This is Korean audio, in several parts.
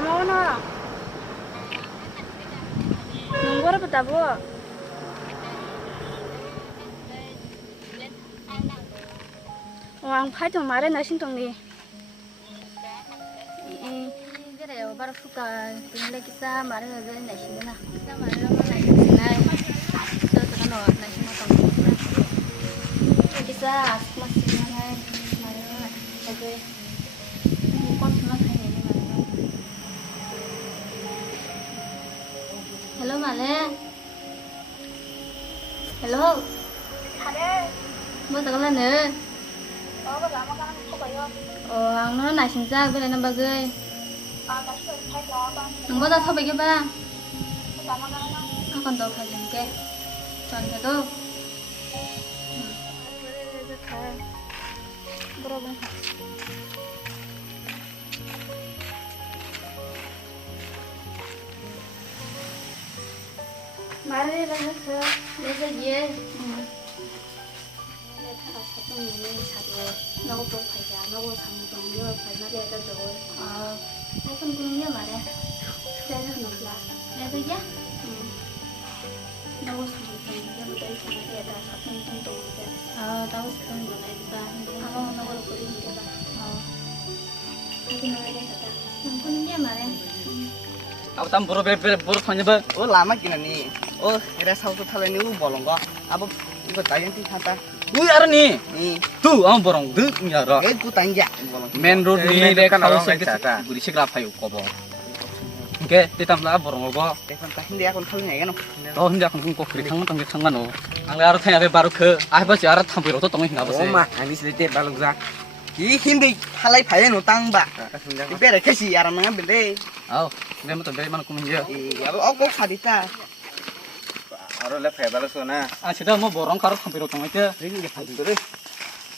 mau na. Nunggu apa tabu? Ang phai thong mare na sin thong ni. Cái này bao phút cả tiếng lấy cái xa mà nó rơi này xin na xa mà nó này xin này sơ tao nó này xin nó còn cái xa mà xin này mà nó này cái con nó thấy này mà hello mà nè hello mua tao lên nữa nó này xin ra bên này nó bao gơi đừng có tao thôi cái ba con tao phải dùng cái chọn cái đâu Mare là hết rồi. lấy cái gì Nó cũng phải giá, nó cũng thành công nhớ phải nó đeo cho rồi. lấy con cưng nhá mà đây Đây là nụ là. lấy cái giá Nó cũng thành công nhớ mà đây phải nó đeo ra sắp thành công tụ rồi. tao sẽ con của này ba Nó cũng có đi như vậy. Cái này đây là con cưng nhá mà đây अब तम बरो बरो थन्यबा ओ लामा किननि ओ era south थालायनि उ बलंग अब इको तायन्ति खाता उ यार नि नि तु आम बरं दु यार ए गु तांग्या बलंग मेन रोड नि main ले road खाउ kan से orang के गुरि सिग्रा फायु कबो ओके तेतामला बरं गो देखन ताहिन दिया कोन खालि हैगन तो हिंजा खंखं कोखरि थांग थांग थांगानो आंले आरो थायाखै बारुखो आहायबासि आरो थांफैरथ' दङ हिंगाबोसै ओ मा आंनि सिलेते बालुगजा कि हिन्दी थालाय फाय न तांबा बेरे केसि आरा नङा बेले औ बे मत बे मान कुमियो ए अब औ को खादिता आरो ले फाय बालु सोना आ सेदा म बरं खारो थांफैरथ' दङैते रिंग के फादितो रे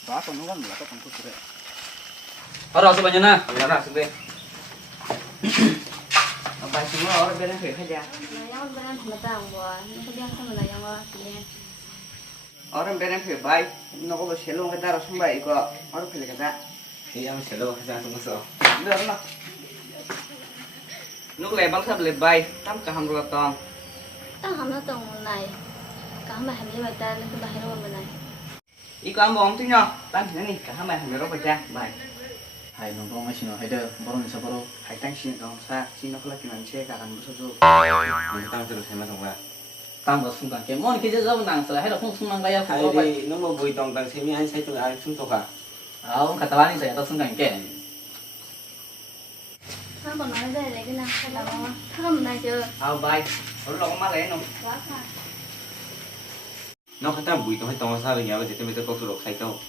बा को नगन ला तो थांखो रे आरो आसो बायना ना सुबे अब बाय सिङो आरो बेरे फै खाया yang benar sama tahu bahwa ini dia sama lah yang ini और बेरे फै बाय नगो सेलो के दारो संबाय इको और फैले का Thì em sẽ lâu ra không có sợ. được nó lúc lẹ bắn sập lẹ bay tắm cả hầm rồi tòng tao không nó tông này cả mà hành như vậy ta nên cái bài đâu mà này ý có bóng chứ nhở tắm thì này cả hai mày hầm rồi cha bài हाय नंगौ मासिनो हायदो बरं निसा बरं hãy tăng xin con xa xin nó là kiểu anh xe cả gần bữa sau Mình tăng từ được thêm mà xong ra. 땅거 순간 게 뭐니 기저 잡은 낭서 해도 홍순만 가야 Hay 그거 봐 đi nó mà bùi tòng tăng xem anh sẽ cho ai chúng tôi cả. 아 갔다 와니 서 또 순간 게 sao còn nói về đấy cái nào hay là thơm này chưa ao bay ở lòng má lẽ nó quá xa Nó khá bùi tòng hay tòng sao được nhớ thì tôi có được hay đâu.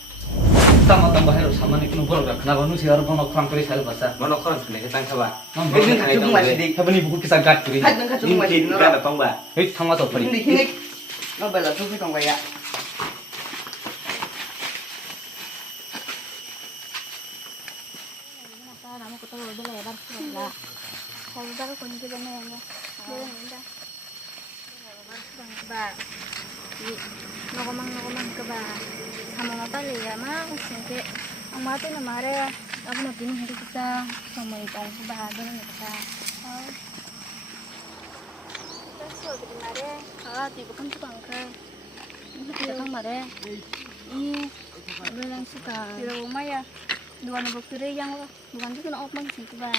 땅 땅거 해로 사만이 그는 버럭 그나가 누시 여러 번 넣고 한거리 잘 봤어 Mà nó khó là cái tăng sao bà. cái đừng khát chung mà đi 해보니 부고 기사 갓들이 hết đừng khát chung mà Nhưng nó khi ra là tòng bà. 헤이 탕마도 nhưng 버리 đi khi nó bây giờ tôi phải còn vậy ạ ta làm một cái tôi bên này bắt là sao ra cái con kia bên này nha bên này ra bà nó có mang cái bà sama nó ta lìa má xin cái ông má tên là má đây ông nó tin hết kita sama itu ông bà bên này kita Terus di mana? Di bukan tukang ke. Ini tukang mana? Ini orang suka. Di rumah ya. Dua nombor kiri yang bukan itu kena opang sih coba.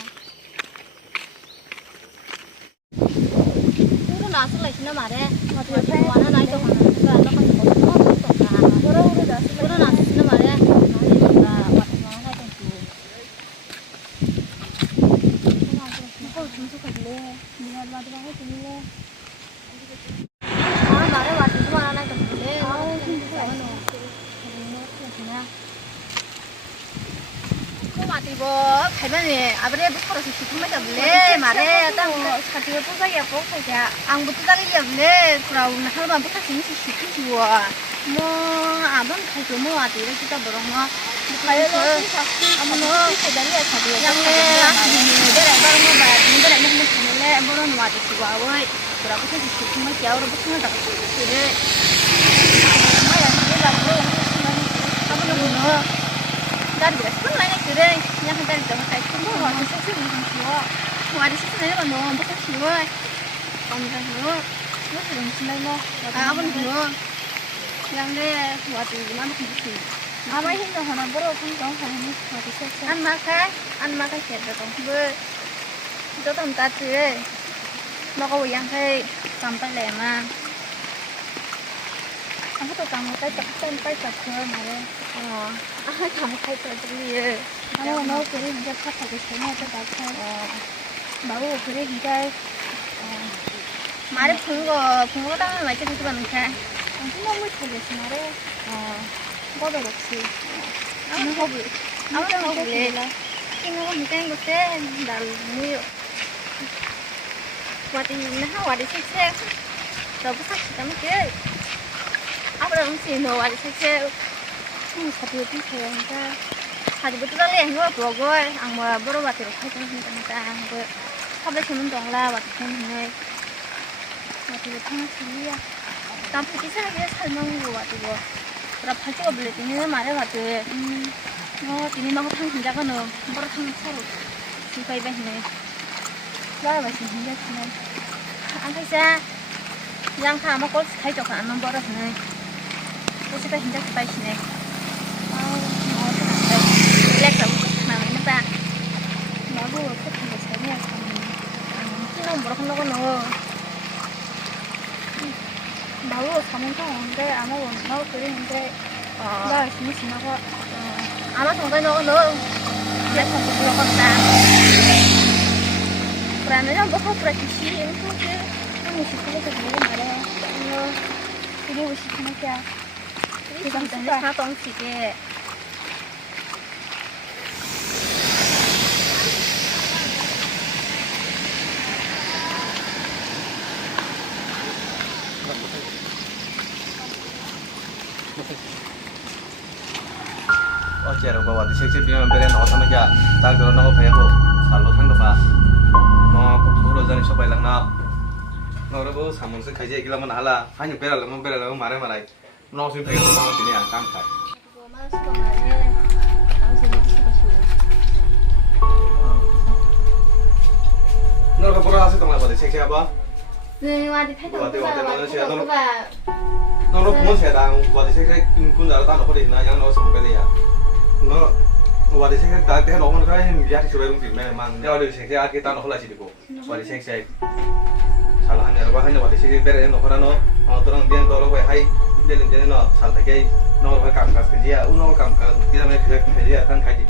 Itu nasi lagi nama deh. Waktu itu mana naik ke mana? Sudah ada kan semua tukang. Baru udah Itu nasi nama deh. Nasi juga waktu mana naik ke situ. Kau cuma suka beli. Dengan waktu banget beli. Mana waktu itu mana naik ke situ. mati bo kaiman ni abre bu khoro si kuma da ble mare ta khati bu ga ya ko ja ang bu ta ga ya ble kurau na halba bu ta sin si si ki wa mo abang khai ko mo ati ra kita borong ma khai lo amono khai da ya khadi yang le ni de ra bar mo ba ni de ra ni mo ni le borong ma ti wa wa kurau bu ta si kuma ya ro bu ta da si le ma ya ni la bo amono no dari beres pun lain kira yang dari dalam saya pun bawa susu susu semua mà nó không có chịu ơi còn ra nữa nó thì đừng xin đây nó à bên nữa yang deh buat di mana sih à mấy hôm rồi họ làm bữa đâu không có phải họ thì sẽ ăn makan siapa dong gue itu tempat sih mau kau yang kayak sampai lema không có tao một cái chặt tên cái chặt thôi mà đây kamu kayak tadi nó nó cái gì cho khách phải cái này cho tao thôi bảo cái gì đây 말에 붕어 당을 많이 찍고 가는 게 너무 잘했어 말에 뭐도 없이 아무 허브 아무 허브래 이거 무슨 것에 날 무요 와디 나 와디 색색 너 부탁 좀 게. 아무나 음식 너 와디 색색 사비에 비세요 그러니까 가지고 뜯어내 이거 보고 안 뭐야 물어봐도 하고 있으니까 그 컵에 주는 동라 와디 했네 어떻게 통화치리야 난 부기사하게 살먹는 거 가지고 그래 발주가 불래 니네 말해가지고 니네 너가 탕 진짜가 너 뭐라 탕 서로 지가 입에네 나를 마신 진짜 지난 안 살자 그냥 다 먹고 살짝 안 넘버려서네 꼬시가 진짜 스파이시네 릴렉스하고 나는 일단 나도 커튼 거 전에 키는 뭐라 한다고 너 나도 사문상 오는데 안 하고 나도 그랬는데 나 지금 지나가 아마 정말 너 그래 전부 불러간다 그러면 뭐 허브라 기시 형이 시끄러워서 그러고 말해 그리고 시키니까 지금 전에 사동시게 어째 로 바와 디색체 비면 베레 나와서는 야 다그로 나고 배고 살로 탕도파 뭐 고토로 전에 쇼바일랑나 너르고 사문스 가지 길라만 할라 아니 베라라면 말해 말아이 너스 배고 나고 되네 안 깜짝 그거 말수가 말해 당신 먹수가 쉬워 너가 보라 하세 동라 바데 색체 봐 네 와디 팔도 와디 너는 시야 봐 너로 보면 세당 바데 색체 군군 알아 다 거리 나 양너 성배야 너 와디 색체 다 때 너무 그래 미야티 쇼베롱 딜메 만 야디 색체 아게 다 너홀라 지고 와디 색체 살 하냐로 봐 하냐 와디 색체 베레 너 거라노 어떤 된 도로 왜 하이 델린 델린 너 살타게 너 왜 감가스 지야 우노 감가 기다메 그게 그지야 단 가지